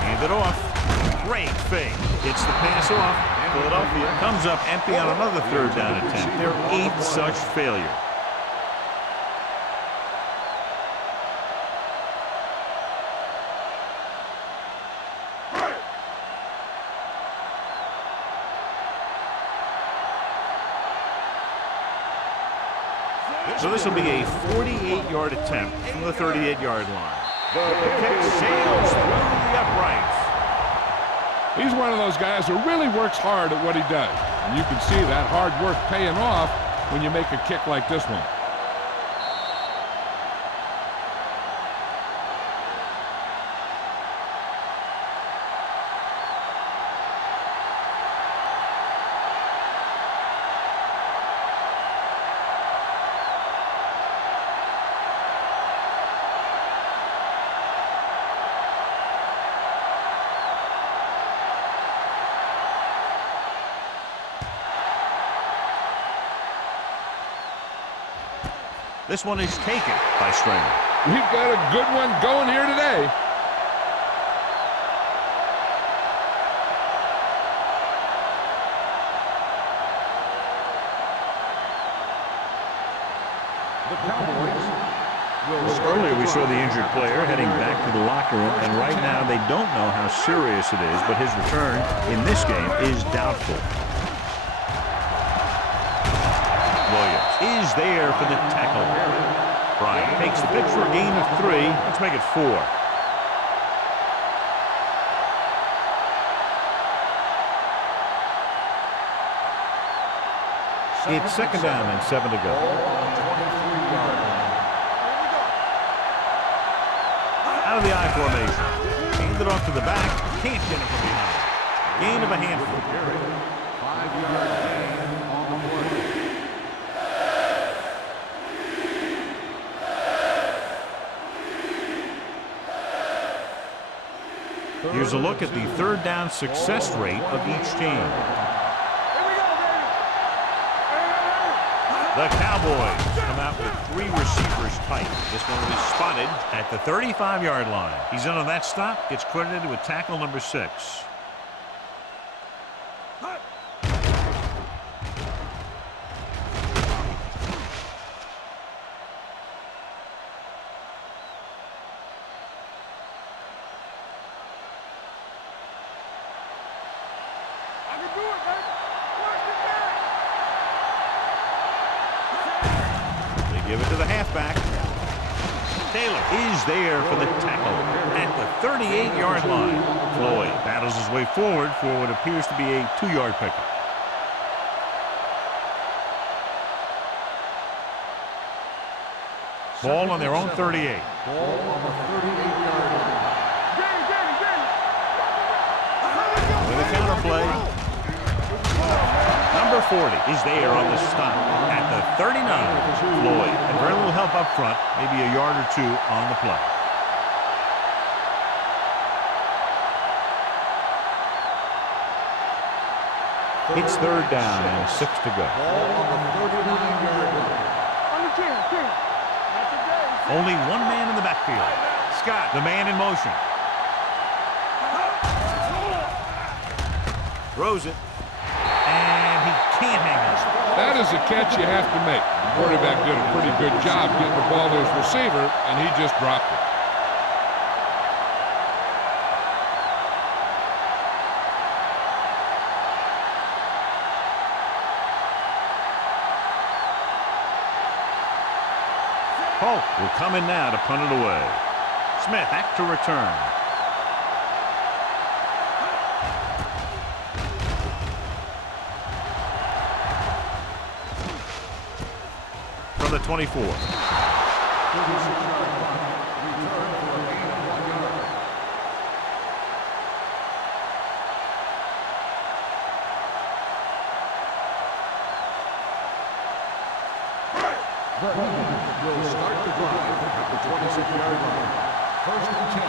Hand it off. Great fake. Gets the pass off. Philadelphia comes up empty on another third down attempt. Their 8th such failure. So this will be a 48-yard attempt from the 38-yard line. The kick sails through the uprights. He's one of those guys who really works hard at what he does. And you can see that hard work paying off when you make a kick like this one. This one is taken by Stringer. We've got a good one going here today. The Cowboys will start. Earlier we saw the injured player heading back to the locker room, and right now they don't know how serious it is, but his return in this game is doubtful. Williams is there for the tackle. Bryant takes the pitch for a gain of 3. Let's make it 4. It's second down and 7 to go. Out of the I formation. Handed off to the back. Can't get it from behind. Gain of a handful. 5-yard gain on the play. Here's a look at the third down success rate of each team. The Cowboys come out with 3 receivers tight. This one will be spotted at the 35-yard line. He's in on that stop, gets credited with tackle number 6. Give it to the halfback. Taylor is there for the tackle at the 38-yard line. Floyd battles his way forward for what appears to be a 2-yard pickup. Ball on their own 38. Ball on the 38-yard line. With a counter play. Number 40 is there on the stop at the 39. Floyd had very little help up front, maybe a yard or 2 on the play. It's third down and 6 to go. Ball on the 39-yard line. Only one man in the backfield. Scott, the man in motion. Throws it. And he can't hang on. That is a catch you have to make. The quarterback did a pretty good job getting the ball to his receiver, and he just dropped it. Polk will come in now to punt it away. Smith back to return. From the 24. Will start the drive at the 26-yard line. First and 10.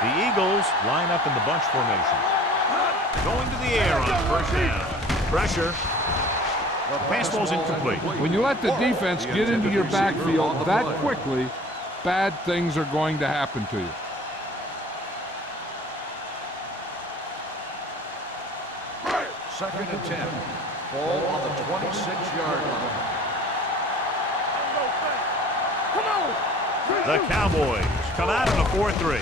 The Eagles line up in the bunch formation. Going to the air on first down. Pressure. Pass ball's incomplete. When you let the defense get into your backfield that quickly, bad things are going to happen to you. Second and 10. Ball on the 26-yard line. The Cowboys come out in a 4-3.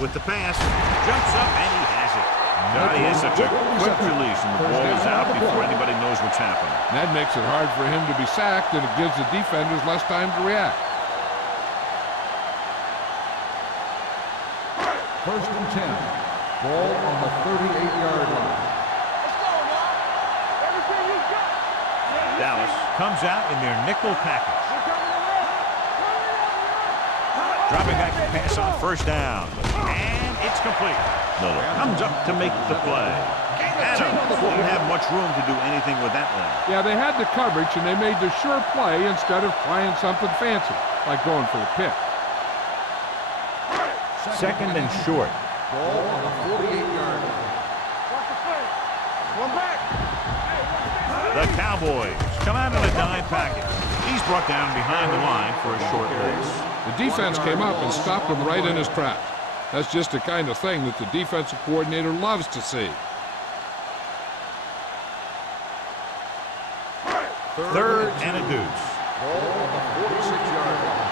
With the pass, jumps up, and he has it. Now he is such a quick release, and the ball is out before anybody knows what's happening. That makes it hard for him to be sacked, and it gives the defenders less time to react. First and 10. Ball on the 38-yard line. Dallas comes out in their nickel package. Dropping back to pass on first down. And it's complete. Miller comes up to make the play. Adams didn't have much room to do anything with that one. Yeah, they had the coverage, and they made the sure play instead of trying something fancy, like going for the pick. Second and short. Ball on the 48-yard line. One back. The Cowboys come out in a dime package. He's brought down behind the line for a short loss. The defense came up and stopped him right in his tracks. That's just the kind of thing that the defensive coordinator loves to see. Third and a deuce. Ball on the 46-yard line.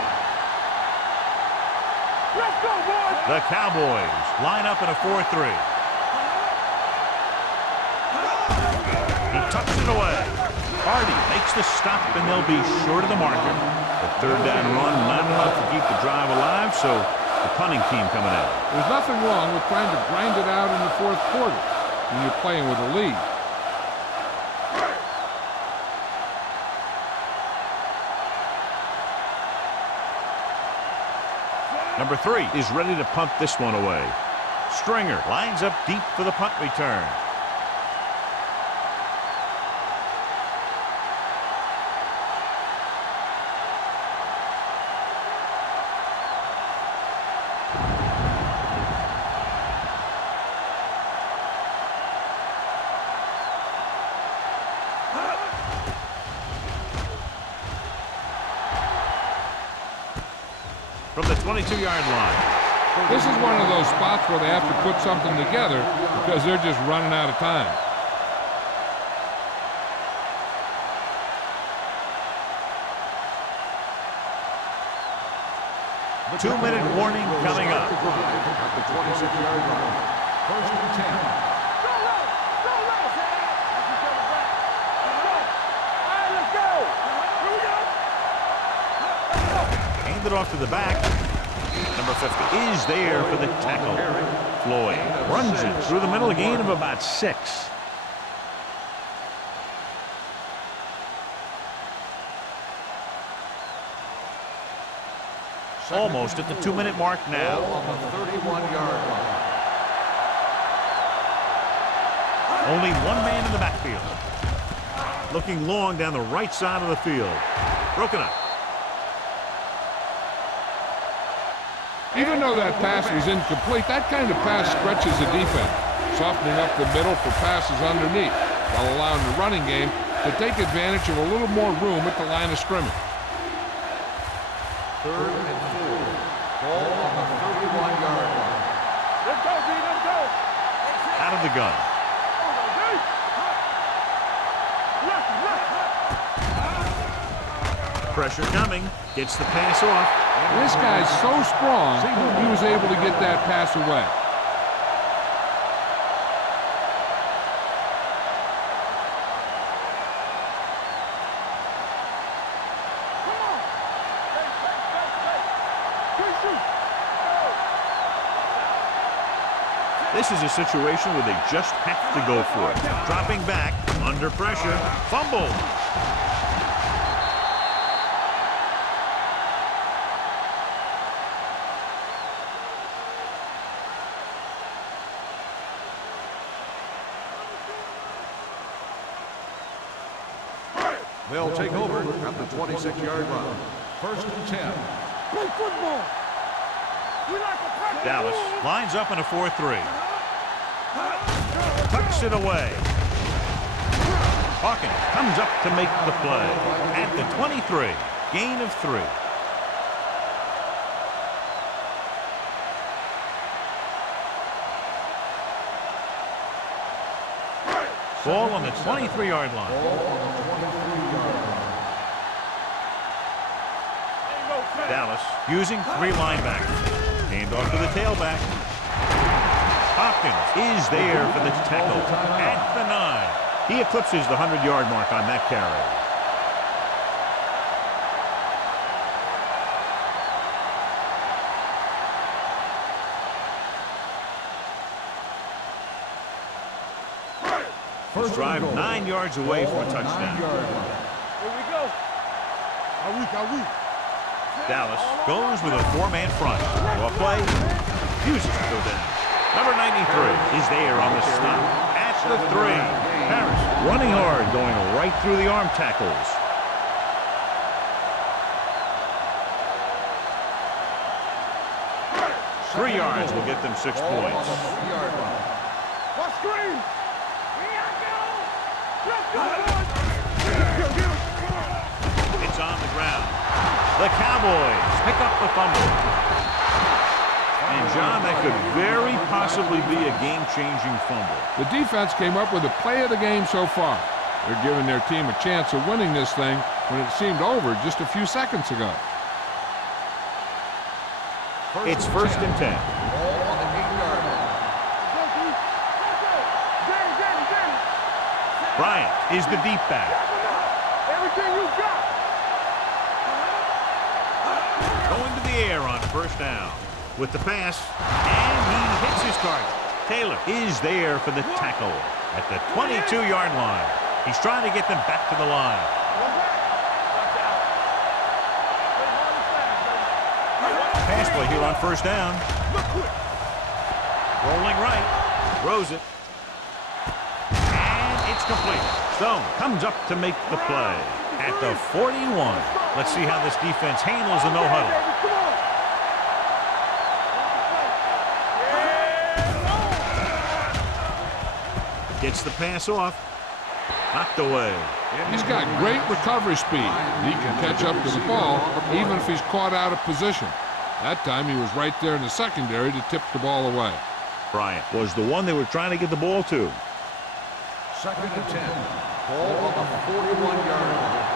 Let's go, boys. The Cowboys line up in a 4-3. He tucks it away. Hardy makes the stop, and they'll be short of the marker. The third down run, not enough to keep the drive alive, so the punting team coming out. There's nothing wrong with trying to grind it out in the fourth quarter when you're playing with a lead. Number 3 is ready to punt this one away. Stringer lines up deep for the punt return. From the 22-yard line. This is one of those spots where they have to put something together because they're just running out of time. The 2-minute warning coming up. At the 26-yard line. First and 10. Hand it off to the back. Number 50 is there for the tackle. Floyd runs it through the middle, a gain of about 6. Almost at the 2-minute mark now. Ball on the 31-yard line. Only one man in the backfield. Looking long down the right side of the field. Broken up. Even though that pass was incomplete, that kind of pass stretches the defense, softening up the middle for passes underneath, while allowing the running game to take advantage of a little more room at the line of scrimmage. Third and 4. Ball on the 31-yard line. Let's go, D. Let's go. Out of the the gun. Pressure coming. Gets the pass off. This guy's so strong, he was able to get that pass away. This is a situation where they just have to go for it. Dropping back, under pressure, fumble. They'll take over at the 26-yard line. First and 10. Play football. We like to practice. Dallas lines up in a 4-3. Tucks it away. Hawkins comes up to make the play. At the 23, gain of 3. Ball on the 23-yard line. Dallas using 3 linebackers. Hand off to the tailback. Hopkins is there for the tackle at the 9. He eclipses the 100-yard mark on that carry. First drive 9 yards away from a touchdown. Here we go. Dallas goes with a 4-man front. Well play, refuses to go down. Number 93 is there on the stop at the 3. Harris running hard, going right through the arm tackles. Three yards will get them 6 points. Watch screen. It's on the ground. The Cowboys pick up the fumble. And, John, that could very possibly be a game-changing fumble. The defense came up with the play of the game so far. They're giving their team a chance of winning this thing when it seemed over just a few seconds ago. It's first and 10. Bryant is the deep back. Everything you got. Going to the air on first down. With the pass, and he hits his target. Taylor is there for the tackle at the 22-yard line. He's trying to get them back to the line. Pass play here on first down. Rolling right, throws it. And it's complete. Stone comes up to make the play at the 41. Let's see how this defense handles the no-huddle. Gets the pass off. Knocked away. He's got great recovery speed. He can catch up to the ball even if he's caught out of position. That time he was right there in the secondary to tip the ball away. Bryant was the one they were trying to get the ball to. Second and 10. Ball on the 41-yard line.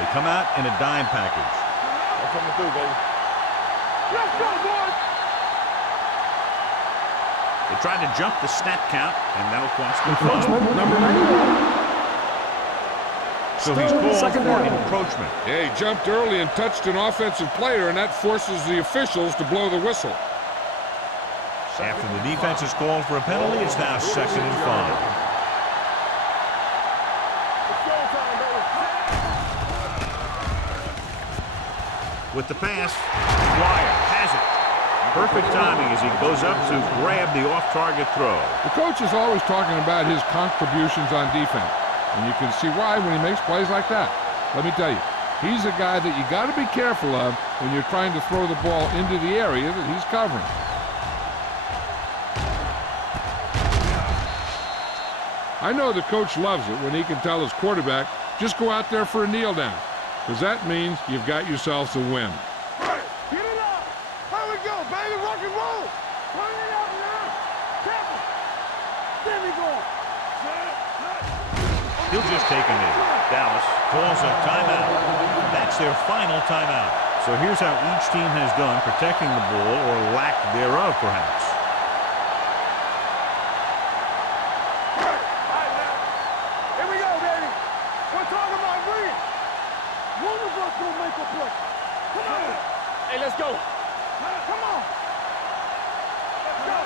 They come out in a dime package. That's what we do, baby. Let's go, boys. They tried to jump the snap count, and that'll cost them Encroachment, number 91. So he's called Second for down. encroachment. Yeah, he jumped early and touched an offensive player, and that forces the officials to blow the whistle. After the defense is called for a penalty, it's now 2nd and 5. With the pass, Dwyer has it. Perfect timing as he goes up to grab the off-target throw. The coach is always talking about his contributions on defense, and you can see why when he makes plays like that. Let me tell you, he's a guy that you got to be careful of when you're trying to throw the ball into the area that he's covering. I know the coach loves it when he can tell his quarterback, just go out there for a kneel down, because that means you've got yourselves a win. Get it up. Here we go, baby. Rock and roll. He'll just take a knee. Dallas calls a timeout. That's their final timeout. So here's how each team has done protecting the ball, or lack thereof, perhaps. Here we go, baby. We're talking about green. One of us gonna make a play. Come on. Hey, let's go. Come on. Let's go.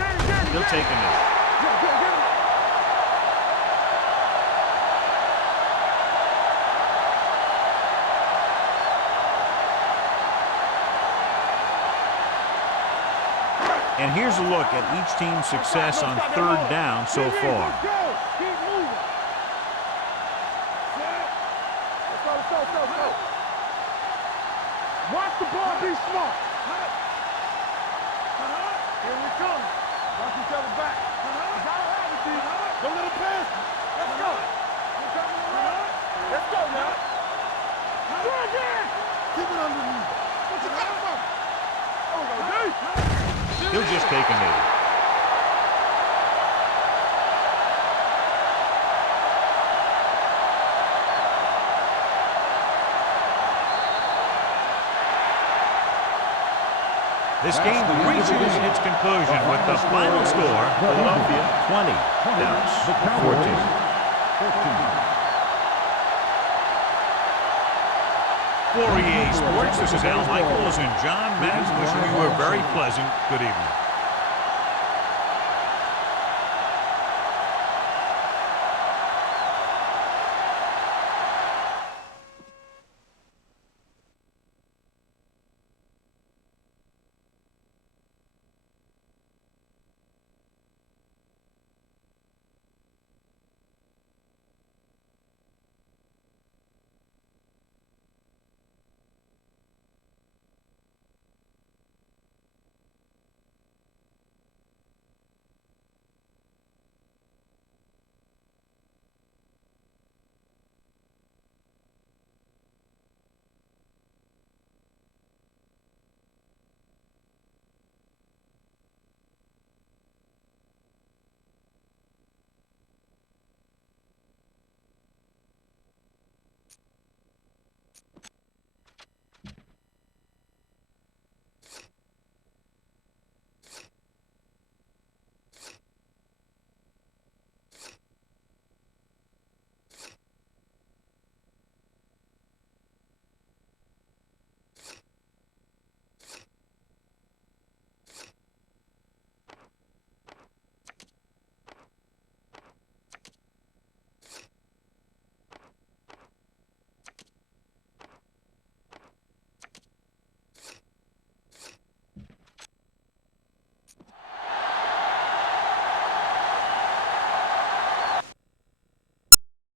Get it. He'll take a knee. Get it. And here's a look at each team's success on third down so far. Let's go. Keep moving. Let's go. Watch the ball, be smart. Here we come. Watch each other back. You gotta have it, D. Don't let him pass. Let's go. Let's go, now. Do it again. Keep it underneath. What you got from? Oh, no, D. He'll just take a knee. This game reaches its conclusion with the final score, Philadelphia 20, Dallas 14. For EA Sports, this is Al Michaels and John Madden wishing you a very pleasant good evening.